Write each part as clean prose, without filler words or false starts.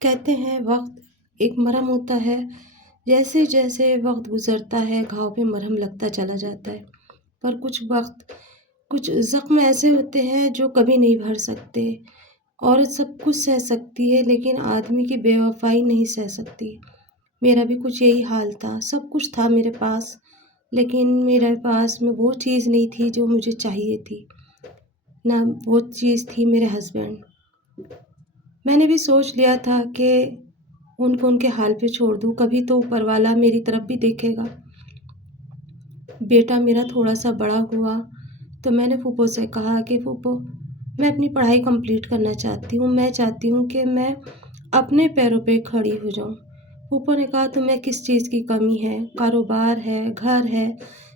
کہتے ہیں وقت ایک مرہم ہوتا ہے، جیسے جیسے وقت گزرتا ہے گھاؤ پہ مرہم لگتا چلا جاتا ہے، پر کچھ زخم ایسے ہوتے ہیں جو کبھی نہیں بھر سکتے۔ عورت سب کچھ سہ سکتی ہے لیکن آدمی کی بے وفائی نہیں سہ سکتی۔ میرا بھی کچھ یہی حال تھا، سب کچھ تھا میرے پاس، لیکن میرے پاس میں وہ چیز نہیں تھی جو مجھے چاہیے تھی، نہ وہ چیز تھی میرے ہسبینڈ۔ میں نے بھی سوچ لیا تھا کہ ان کو ان کے حال پہ چھوڑ دوں، کبھی تو اوپر والا میری طرف بھی دیکھے گا۔ بیٹا میرا تھوڑا سا بڑا ہوا تو میں نے پھوپھو سے کہا کہ پھوپھو میں اپنی پڑھائی کمپلیٹ کرنا چاہتی ہوں، میں چاہتی ہوں کہ میں اپنے پیروں پہ کھڑی ہو جاؤں۔ پھوپھو نے کہا تمہیں کس چیز کی کمی ہے، کاروبار ہے، گھر ہے،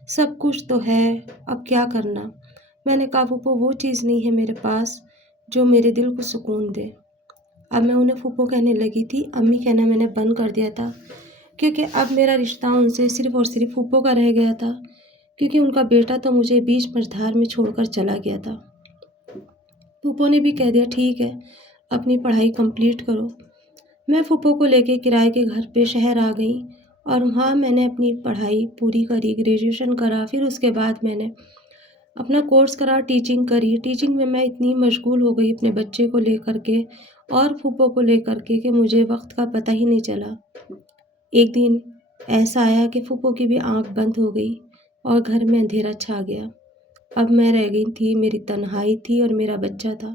سب کچھ تو ہے، اب کیا کرنا؟ میں نے کہا پھوپھو وہ چیز نہیں ہے میرے پاس جو میرے دل کو سکون دے۔ اب میں انہیں پھوپھو کہنے لگی تھی، امی کہنا میں نے بند کر دیا تھا، کیونکہ اب میرا رشتہ ان سے صرف اور صرف پھوپھو کا رہ گیا تھا، کیونکہ ان کا بیٹا تو مجھے بیچ مجھدار میں چھوڑ کر چلا گیا تھا۔ پھوپھو نے بھی کہہ دیا ٹھیک ہے، اپنی پڑھائی کمپلیٹ کرو۔ میں پھوپھو کو لے کے کرائے کے گھر پہ شہر آ گئی اور وہاں میں نے اپنی پڑھائی پوری کری، گریجویشن کرا، پھر اس کے بعد میں نے اپنا کورس کرا، ٹیچنگ کری۔ ٹیچنگ میں اتنی مشغول ہو گئی اپنے بچے کو لے کر کے اور پھوپھو کو لے کر کے کہ مجھے وقت کا پتہ ہی نہیں چلا۔ ایک دن ایسا آیا کہ پھوپھو کی بھی آنکھ بند ہو گئی اور گھر میں اندھیرا چھا گیا۔ اب میں رہ گئی تھی، میری تنہائی تھی اور میرا بچہ تھا۔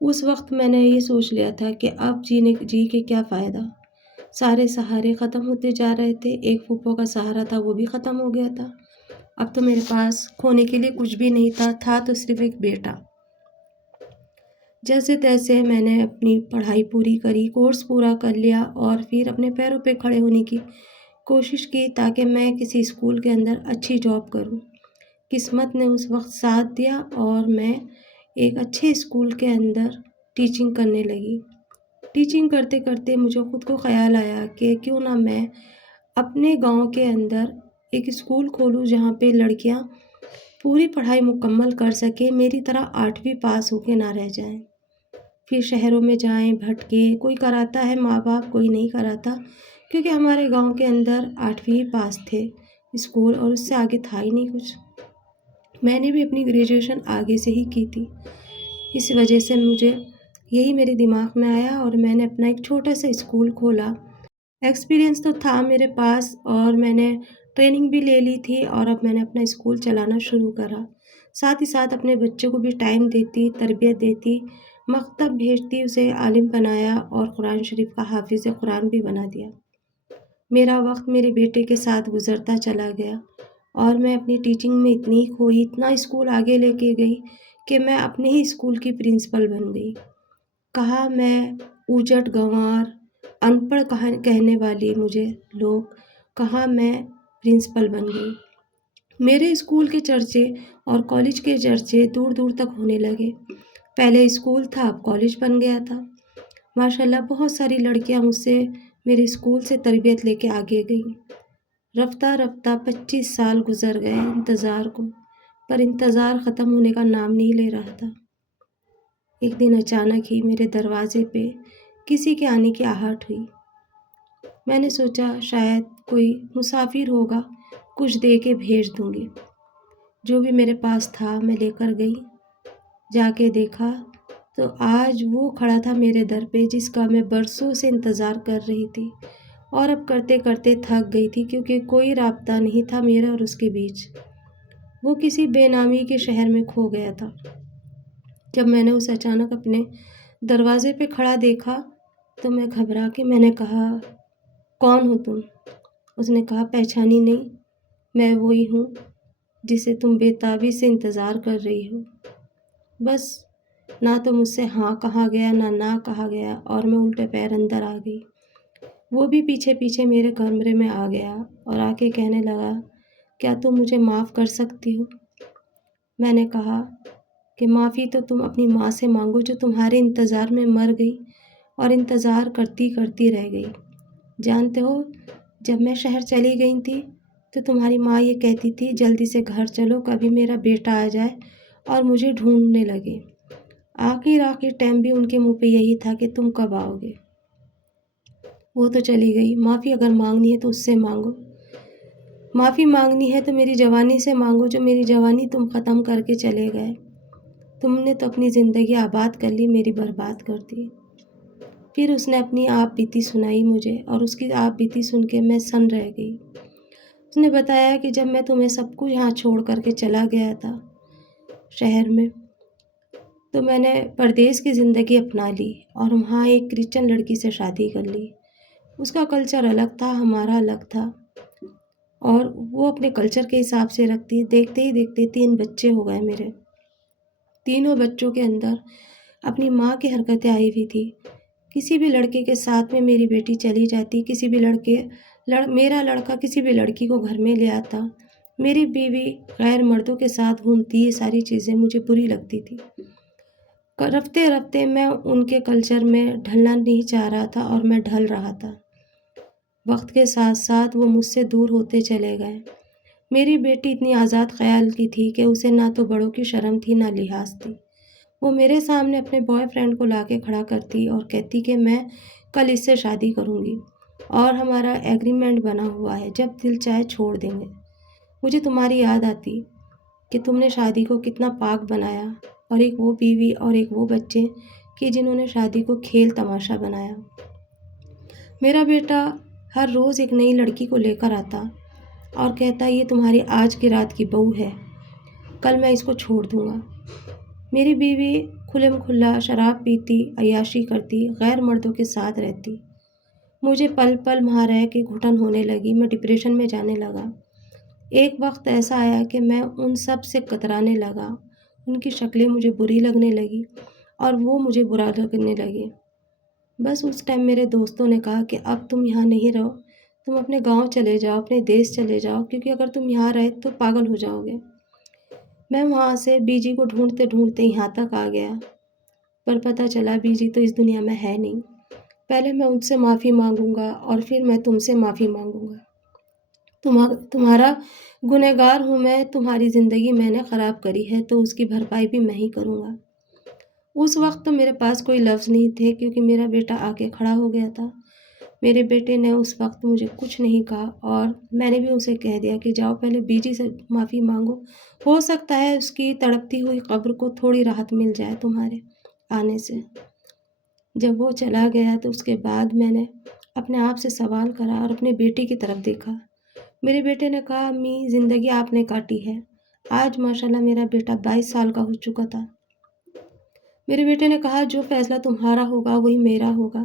اس وقت میں نے یہ سوچ لیا تھا کہ اب جی کے کیا فائدہ، سارے سہارے ختم ہوتے جا رہے تھے، ایک پھوپھو کا سہارا تھا وہ بھی ختم ہو گیا تھا، اب تو میرے پاس کھونے کے لیے کچھ بھی نہیں تھا تو صرف ایک بیٹا۔ جیسے تیسے میں نے اپنی پڑھائی پوری کری، کورس پورا کر لیا اور پھر اپنے پیروں پہ کھڑے ہونے کی کوشش کی تاکہ میں کسی اسکول کے اندر اچھی جاب کروں۔ قسمت نے اس وقت ساتھ دیا اور میں ایک اچھے اسکول کے اندر ٹیچنگ کرنے لگی۔ ٹیچنگ کرتے کرتے مجھے خود کو خیال آیا کہ کیوں نہ میں اپنے گاؤں کے اندر ایک اسکول کھولوں جہاں پہ لڑکیاں پوری پڑھائی مکمل کر سکیں، میری طرح 8ویں پاس ہو کے نہ رہ جائیں۔ پھر شہروں میں جائیں بھٹکے، کوئی کراتا ہے ماں باپ، کوئی نہیں کراتا، کیونکہ ہمارے گاؤں کے اندر 8ویں پاس تھے اسکول اور اس سے آگے تھا ہی نہیں کچھ۔ میں نے بھی اپنی گریجویشن آگے سے ہی کی تھی، اس وجہ سے مجھے یہی میرے دماغ میں آیا اور میں نے اپنا ایک چھوٹا سا اسکول کھولا۔ ایکسپیرینس تو تھا میرے پاس اور میں نے ٹریننگ بھی لے لی تھی اور اب میں نے اپنا اسکول چلانا شروع کرا، ساتھ ہی ساتھ اپنے بچوں کو بھی ٹائم دیتی، تربیت دیتی، مکتب بھیجتی، اسے عالم بنایا اور قرآن شریف کا حافظ قرآن بھی بنا دیا۔ میرا وقت میرے بیٹے کے ساتھ گزرتا چلا گیا اور میں اپنی ٹیچنگ میں اتنی کھوئی، اتنا اسکول آگے لے کے گئی کہ میں اپنے ہی اسکول کی پرنسپل بن گئی۔ کہا میں اجڑ گنوار ان پڑھ کہنے والی مجھے لوگ، کہاں میں پرنسپل بن گئی۔ میرے اسکول کے چرچے اور کالج کے چرچے دور دور تک ہونے لگے۔ پہلے اسکول تھا، اب کالج بن گیا تھا۔ ماشاءاللہ بہت ساری لڑکیاں مجھ سے میرے اسکول سے تربیت لے کے آگے گئیں۔ رفتہ رفتہ 25 سال گزر گئے انتظار کو، پر انتظار ختم ہونے کا نام نہیں لے رہا تھا۔ ایک دن اچانک ہی میرے دروازے پہ کسی کے آنے کی آہٹ ہوئی۔ میں نے سوچا شاید کوئی مسافر ہوگا، کچھ دے کے بھیج دوں گی۔ جو بھی میرے پاس تھا میں لے کر گئی، جا کے دیکھا تو آج وہ کھڑا تھا میرے در پہ جس کا میں برسوں سے انتظار کر رہی تھی، اور اب کرتے کرتے تھک گئی تھی کیونکہ کوئی رابطہ نہیں تھا میرے اور اس کے بیچ۔ وہ کسی بے نامی کے شہر میں کھو گیا تھا۔ جب میں نے اسے اچانک اپنے دروازے پہ کھڑا دیکھا تو میں گھبرا کے میں نے کہا کون ہو تم؟ اس نے کہا پہچانی نہیں، میں وہی ہوں جسے تم بے تابی سے انتظار کر رہی ہو۔ بس نہ تو مجھ سے ہاں کہا گیا نہ کہا گیا اور میں الٹے پیر اندر آ گئی۔ وہ بھی پیچھے پیچھے میرے کمرے میں آ گیا اور آ کے کہنے لگا کیا تم مجھے معاف کر سکتی ہو؟ میں نے کہا کہ معافی تو تم اپنی ماں سے مانگو جو تمہارے انتظار میں مر گئی اور انتظار کرتی کرتی رہ گئی۔ جانتے ہو جب میں شہر چلی گئی تھی تو تمہاری ماں یہ کہتی تھی جلدی سے گھر چلو کبھی میرا بیٹا آ جائے اور مجھے ڈھونڈنے لگے۔ آخر ٹائم بھی ان کے منہ پہ یہی تھا کہ تم کب آؤ گے۔ وہ تو چلی گئی، معافی اگر مانگنی ہے تو اس سے مانگو، معافی مانگنی ہے تو میری جوانی سے مانگو، جو میری جوانی تم ختم کر کے چلے گئے۔ تم نے تو اپنی زندگی آباد کر لی، میری برباد کر دی۔ پھر اس نے اپنی آپ بیتی سنائی مجھے، اور اس کی آپ بیتی سن کے میں سن رہ گئی۔ اس نے بتایا کہ جب میں تمہیں سب کچھ یہاں چھوڑ کر کے چلا گیا تھا شہر میں، تو میں نے پردیس کی زندگی اپنا لی اور وہاں ایک کرسچن لڑکی سے شادی کر لی۔ اس کا کلچر الگ تھا، ہمارا الگ تھا، اور وہ اپنے کلچر کے حساب سے رکھتی۔ دیکھتے ہی دیکھتے 3 بچے ہو گئے میرے۔ تینوں بچوں کے اندر اپنی ماں کی حرکتیں آئی ہوئی تھی۔ کسی بھی لڑکے کے ساتھ میں میری بیٹی چلی جاتی، کسی بھی میرا لڑکا کسی بھی لڑکی کو گھر میں لے آتا، میری بیوی غیر مردوں کے ساتھ گھومتی، یہ ساری چیزیں مجھے بری لگتی تھی۔ رفتے رفتے میں ان کے کلچر میں ڈھلنا نہیں چاہ رہا تھا اور میں ڈھل رہا تھا۔ وقت کے ساتھ ساتھ وہ مجھ سے دور ہوتے چلے گئے۔ میری بیٹی اتنی آزاد خیال کی تھی کہ اسے نہ تو بڑوں کی شرم تھی نہ لحاظ تھی۔ وہ میرے سامنے اپنے بوائے فرینڈ کو لا کے کھڑا کرتی اور کہتی کہ میں کل اس سے شادی کروں گی اور ہمارا ایگریمنٹ بنا ہوا ہے، جب دل چاہے چھوڑ دیں گے۔ مجھے تمہاری یاد آتی کہ تم نے شادی کو کتنا پاک بنایا، اور ایک وہ بیوی اور ایک وہ بچے کہ جنہوں نے شادی کو کھیل تماشا بنایا۔ میرا بیٹا ہر روز ایک نئی لڑکی کو لے کر آتا اور کہتا یہ تمہاری آج کی رات کی بہو ہے، کل میں اس کو چھوڑ دوں گا۔ میری بیوی کھلم کھلا شراب پیتی، عیاشی کرتی، غیر مردوں کے ساتھ رہتی۔ مجھے پل پل وہاں رہ کے گھٹن ہونے لگی، میں ڈپریشن میں جانے لگا۔ ایک وقت ایسا آیا کہ میں ان سب سے کترانے لگا، ان کی شکلیں مجھے بری لگنے لگی اور وہ مجھے برا لگنے لگے۔ بس اس ٹائم میرے دوستوں نے کہا کہ اب تم یہاں نہیں رہو، تم اپنے گاؤں چلے جاؤ، اپنے دیش چلے جاؤ، کیونکہ اگر تم یہاں رہے تو پاگل ہو جاؤ گے۔ میں وہاں سے بی جی کو ڈھونڈتے ڈھونڈتے یہاں تک آ گیا، پر پتہ چلا بی جی تو اس دنیا میں ہے نہیں۔ پہلے میں ان سے معافی مانگوں گا اور پھر میں تم سے معافی مانگوں گا۔ تمہارا گنہگار ہوں میں، تمہاری زندگی میں نے خراب کری ہے تو اس کی بھرپائی بھی میں ہی کروں گا۔ اس وقت تو میرے پاس کوئی لفظ نہیں تھے، کیونکہ میرا بیٹا آ کے کھڑا ہو گیا تھا۔ میرے بیٹے نے اس وقت مجھے کچھ نہیں کہا اور میں نے بھی اسے کہہ دیا کہ جاؤ پہلے بی جی سے معافی مانگو، ہو سکتا ہے اس کی تڑپتی ہوئی قبر کو تھوڑی راحت مل جائے تمہارے آنے سے۔ جب وہ چلا گیا تو اس کے بعد میں نے اپنے آپ سے سوال کرا اور اپنے بیٹے کی طرف دیکھا۔ میرے بیٹے نے کہا امی زندگی آپ نے کاٹی ہے۔ آج ماشاءاللہ میرا بیٹا 22 سال کا ہو چکا تھا۔ میرے بیٹے نے کہا جو فیصلہ تمہارا ہوگا وہی میرا ہوگا،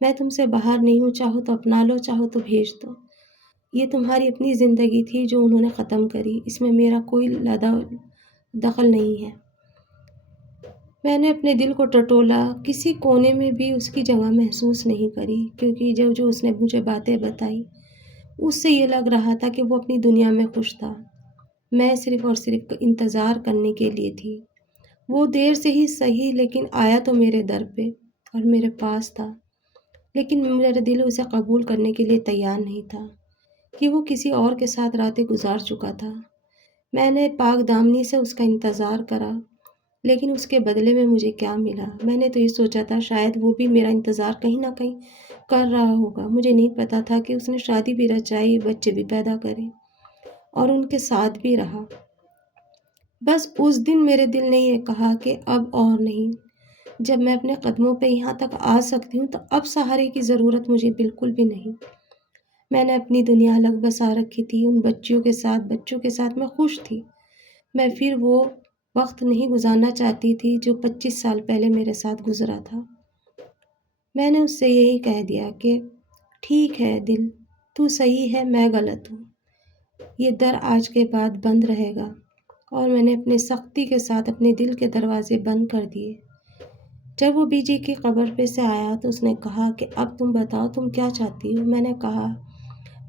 میں تم سے باہر نہیں ہوں، چاہو تو اپنا لو، چاہو تو بھیج دو۔ یہ تمہاری اپنی زندگی تھی جو انہوں نے ختم کری، اس میں میرا کوئی دخل نہیں ہے۔ میں نے اپنے دل کو ٹٹولا، کسی کونے میں بھی اس کی جگہ محسوس نہیں کری، کیونکہ جو اس نے مجھے باتیں بتائی اس سے یہ لگ رہا تھا کہ وہ اپنی دنیا میں خوش تھا، میں صرف اور صرف انتظار کرنے کے لیے تھی۔ وہ دیر سے ہی صحیح لیکن آیا تو میرے در پہ اور میرے پاس تھا، لیکن میرا دل اسے قبول کرنے کے لیے تیار نہیں تھا کہ وہ کسی اور کے ساتھ راتیں گزار چکا تھا۔ میں نے پاک دامنی سے اس کا انتظار کرا، لیکن اس کے بدلے میں مجھے کیا ملا؟ میں نے تو یہ سوچا تھا شاید وہ بھی میرا انتظار کہیں نہ کہیں کر رہا ہوگا۔ مجھے نہیں پتا تھا کہ اس نے شادی بھی رچائی، بچے بھی پیدا کرے اور ان کے ساتھ بھی رہا۔ بس اس دن میرے دل نے یہ کہا کہ اب اور نہیں، جب میں اپنے قدموں پہ یہاں تک آ سکتی ہوں تو اب سہارے کی ضرورت مجھے بالکل بھی نہیں۔ میں نے اپنی دنیا الگ بسا رکھی تھی، ان بچوں کے ساتھ میں خوش تھی۔ میں پھر وہ وقت نہیں گزارنا چاہتی تھی جو 25 سال پہلے میرے ساتھ گزرا تھا۔ میں نے اس سے یہی کہہ دیا کہ ٹھیک ہے دل، تو صحیح ہے، میں غلط ہوں، یہ در آج کے بعد بند رہے گا۔ اور میں نے اپنی سختی کے ساتھ اپنے دل کے دروازے بند کر دیے۔ جب وہ بی جی کی قبر پہ سے آیا تو اس نے کہا کہ اب تم بتاؤ تم کیا چاہتی ہو؟ میں نے کہا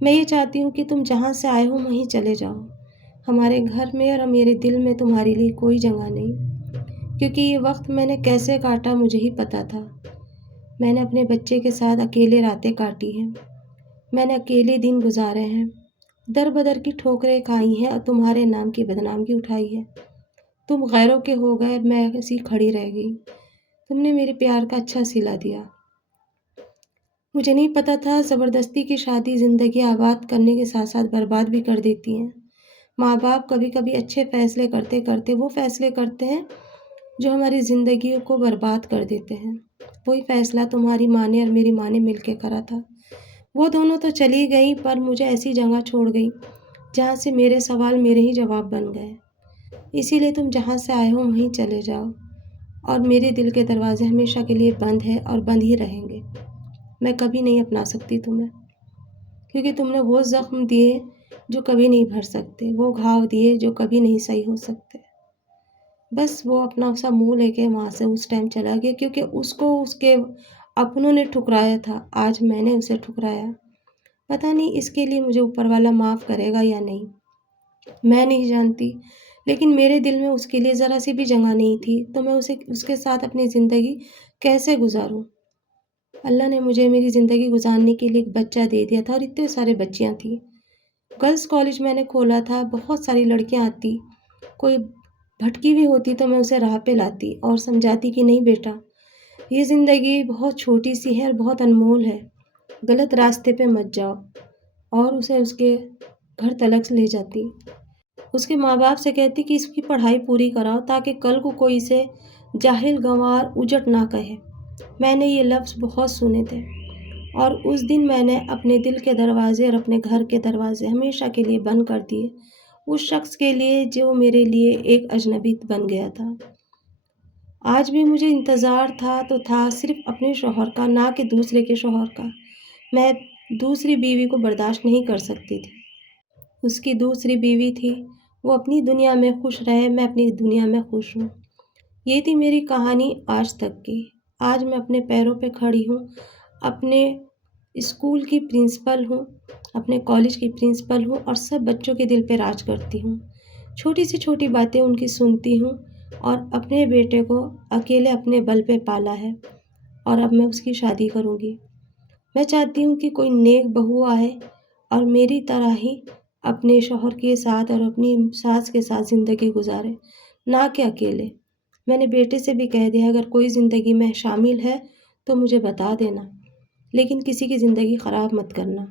میں یہ چاہتی ہوں کہ تم جہاں سے آئے ہو وہیں چلے جاؤ، ہمارے گھر میں اور میرے دل میں تمہارے لیے کوئی جگہ نہیں، کیونکہ یہ وقت میں نے کیسے کاٹا مجھے ہی پتا تھا۔ میں نے اپنے بچے کے ساتھ اکیلے راتیں کاٹی ہیں، میں نے اکیلے دن گزارے ہیں، در بدر کی ٹھوکریں کھائی ہیں اور تمہارے نام کی بدنامی اٹھائی ہے۔ تم غیروں کے ہو گئے، میں ایسی کھڑی رہ گئی، تم نے میرے پیار کا اچھا صلہ دیا، مجھے نہیں پتہ تھا زبردستی کی شادی زندگی آباد کرنے کے ساتھ ساتھ برباد بھی کر دیتی ہیں۔ ماں باپ کبھی کبھی اچھے فیصلے کرتے کرتے وہ فیصلے کرتے ہیں جو ہماری زندگی کو برباد کر دیتے ہیں۔ وہی فیصلہ تمہاری ماں نے اور میری ماں نے مل کے کرا تھا۔ وہ دونوں تو چلی گئیں پر مجھے ایسی جگہ چھوڑ گئیں جہاں سے میرے سوال میرے ہی جواب بن گئے۔ اسی لیے تم جہاں سے آئے ہو وہیں چلے جاؤ، اور میرے دل کے دروازے ہمیشہ کے لیے بند ہیں اور بند ہی رہیں گے۔ میں کبھی نہیں اپنا سکتی تمہیں، کیونکہ تم نے وہ زخم دیے جو کبھی نہیں بھر سکتے، وہ گھاؤ دیے جو کبھی نہیں صحیح ہو سکتے۔ بس وہ اپنا سا منہ لے کے وہاں سے اس ٹائم چلا گیا، کیونکہ اس کو اس کے اپنوں نے ٹھکرایا تھا، آج میں نے اسے ٹھکرایا۔ پتہ نہیں اس کے لیے مجھے اوپر والا معاف کرے گا یا نہیں، میں نہیں جانتی، لیکن میرے دل میں اس کے لیے ذرا سی بھی جگہ نہیں تھی، تو میں اس کے ساتھ اپنی زندگی کیسے گزاروں؟ اللہ نے مجھے میری زندگی گزارنے کے لیے ایک بچہ دے دیا تھا، اور اتنے سارے بچیاں تھیں۔ گرلز کالج میں نے کھولا تھا، بہت ساری لڑکیاں آتی، کوئی بھٹکی بھی ہوتی تو میں اسے راہ پہ لاتی اور سمجھاتی کہ نہیں بیٹا، یہ زندگی بہت چھوٹی سی ہے اور بہت انمول ہے، غلط راستے پہ مت جاؤ، اور اسے اس کے گھر تلک لے جاتی۔ اس کے ماں باپ سے کہتی کہ اس کی پڑھائی پوری کراؤ تاکہ کل کو کوئی اسے جاہل گنوار اجٹ نہ کہے۔ میں نے یہ لفظ بہت سنے تھے، اور اس دن میں نے اپنے دل کے دروازے اور اپنے گھر کے دروازے ہمیشہ کے لیے بند کر دیے، اس شخص کے لیے جو میرے لیے ایک اجنبی بن گیا تھا۔ آج بھی مجھے انتظار تھا تو تھا صرف اپنے شوہر کا، نہ کہ دوسرے کے شوہر کا۔ میں دوسری بیوی کو برداشت نہیں کر سکتی تھی۔ اس کی دوسری بیوی تھی، وہ اپنی دنیا میں خوش رہے، میں اپنی دنیا میں خوش ہوں۔ یہ تھی میری کہانی آج تک کی۔ آج میں اپنے پیروں پہ کھڑی ہوں، اپنے اسکول کی پرنسپل ہوں، اپنے کالج کی پرنسپل ہوں، اور سب بچوں کے دل پہ راج کرتی ہوں۔ چھوٹی سی چھوٹی باتیں ان کی سنتی ہوں، اور اپنے بیٹے کو اکیلے اپنے بل پہ پالا ہے، اور اب میں اس کی شادی کروں گی۔ میں چاہتی ہوں کہ کوئی نیک بہو آئے اور میری طرح ہی اپنے شوہر کے ساتھ اور اپنی ساس کے ساتھ زندگی گزارے، نہ کہ اکیلے۔ میں نے بیٹے سے بھی کہہ دیا اگر کوئی زندگی میں شامل ہے تو مجھے بتا دینا، لیکن کسی کی زندگی خراب مت کرنا۔